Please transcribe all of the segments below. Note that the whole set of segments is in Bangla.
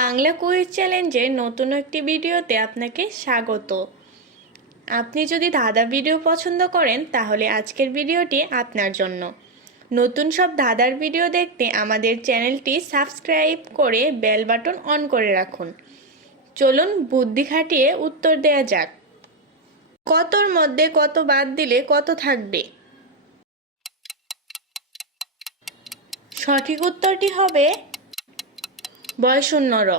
বাংলা কুইজ চ্যালেঞ্জের নতুন একটি ভিডিওতে আপনাকে স্বাগত। আপনি যদি ধাঁধা ভিডিও পছন্দ করেন তাহলে আজকের ভিডিওটি আপনার জন্য। নতুন সব ধাঁধার ভিডিও দেখতে আমাদের চ্যানেলটি সাবস্ক্রাইব করে বেল বাটন অন করে রাখুন। চলুন বুদ্ধি খাটিয়ে উত্তর দেয়া যাক। কতর মধ্যে কত বাদ দিলে কত থাকবে? সঠিক উত্তরটি হবে বয়শূন্য র।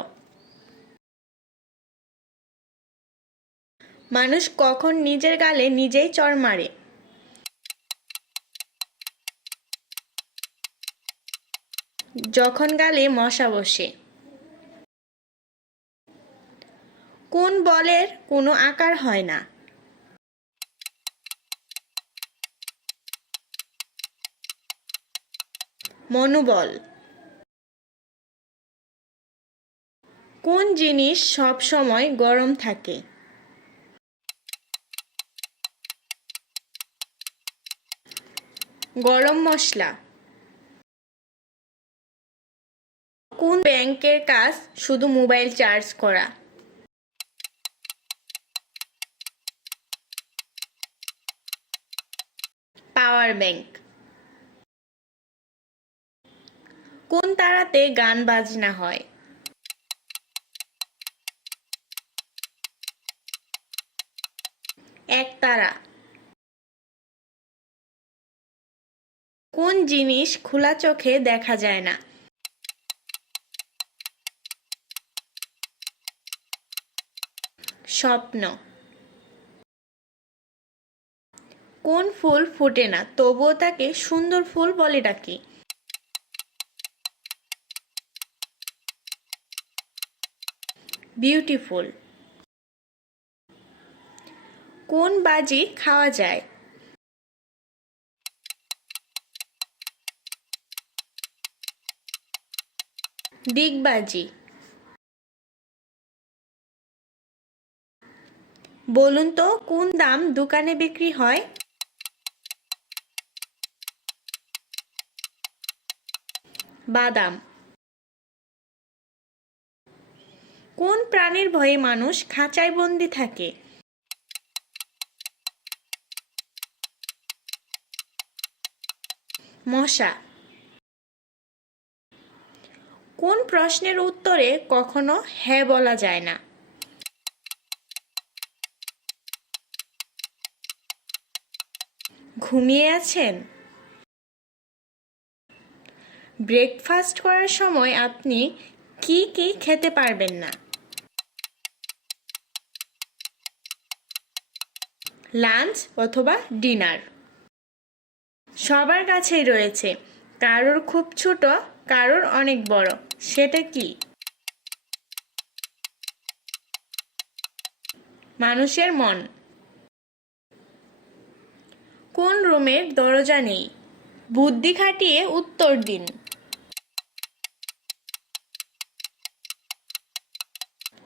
মানুষ কখন নিজের গালে নিজেই চড় মারে? যখন গালে মশা বসে। কোন বলের কোনো আকার হয় না? মনোবল। কোন জিনিস সব সময় গরম থাকে? গরম মশলা। কোন ব্যাংকের কাজ শুধু মোবাইল চার্জ করা? Power bank. কোন তারাতে গান বাজনা হয়? একতারা। কোন জিনিস খোলা চোখে দেখা যায় না? স্বপ্ন। কোন ফুল ফোটে না তবুও তাকে সুন্দর ফুল বলে ডাকি? বিউটিফুল। কোন বাজি খাওয়া যায়? ডিগবাজি। বলুন তো কোন দাম দোকানে বিক্রি হয়? বাদাম। কোন প্রাণীর ভয়ে মানুষ খাঁচায় বন্দি থাকে? মশা। কোন প্রশ্নের উত্তরে কখনো হ্যাঁ বলা যায় না? ঘুমিয়ে আছেন? ব্রেকফাস্ট করার সময় আপনি কি কি খেতে পারবেন না? লাঞ্চ অথবা ডিনার। সবার কাছেই রয়েছে, কারোর খুব ছোট, কারোর অনেক বড়, সেটা কি? মানুষের মন। কোন রুমের দরজা নেই? বুদ্ধি খাটিয়ে উত্তর দিন।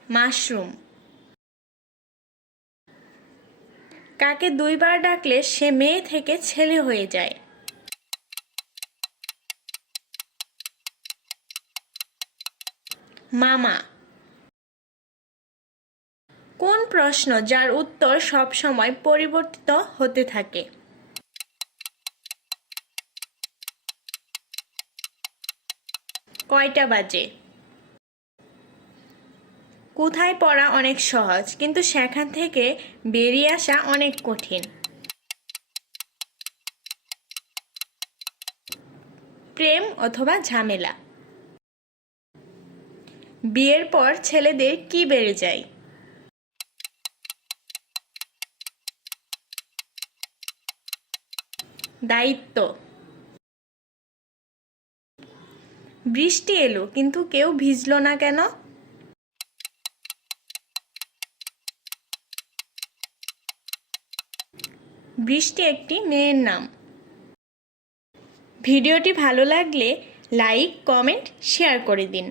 মাশরুম। কাকে দুইবার ডাকলে সে মেয়ে থেকে ছেলে হয়ে যায়? মামা। কোন প্রশ্ন যার উত্তর সব সময় পরিবর্তিত হতে থাকে? কয়টা বাজে? কোথায় পড়া অনেক সহজ কিন্তু সেখান থেকে বেরিয়ে আসা অনেক কঠিন? প্রেম অথবা ঝামেলা। বিয়ের পর ছেলেদের কি বেড়ে যায়? দায়িত্ব। বৃষ্টি এলো কিন্তু কেউ ভিজলো না কেন? বৃষ্টি একটি মেয়ের নাম। ভিডিওটি ভালো লাগলে লাইক, কমেন্ট, শেয়ার করে দিন।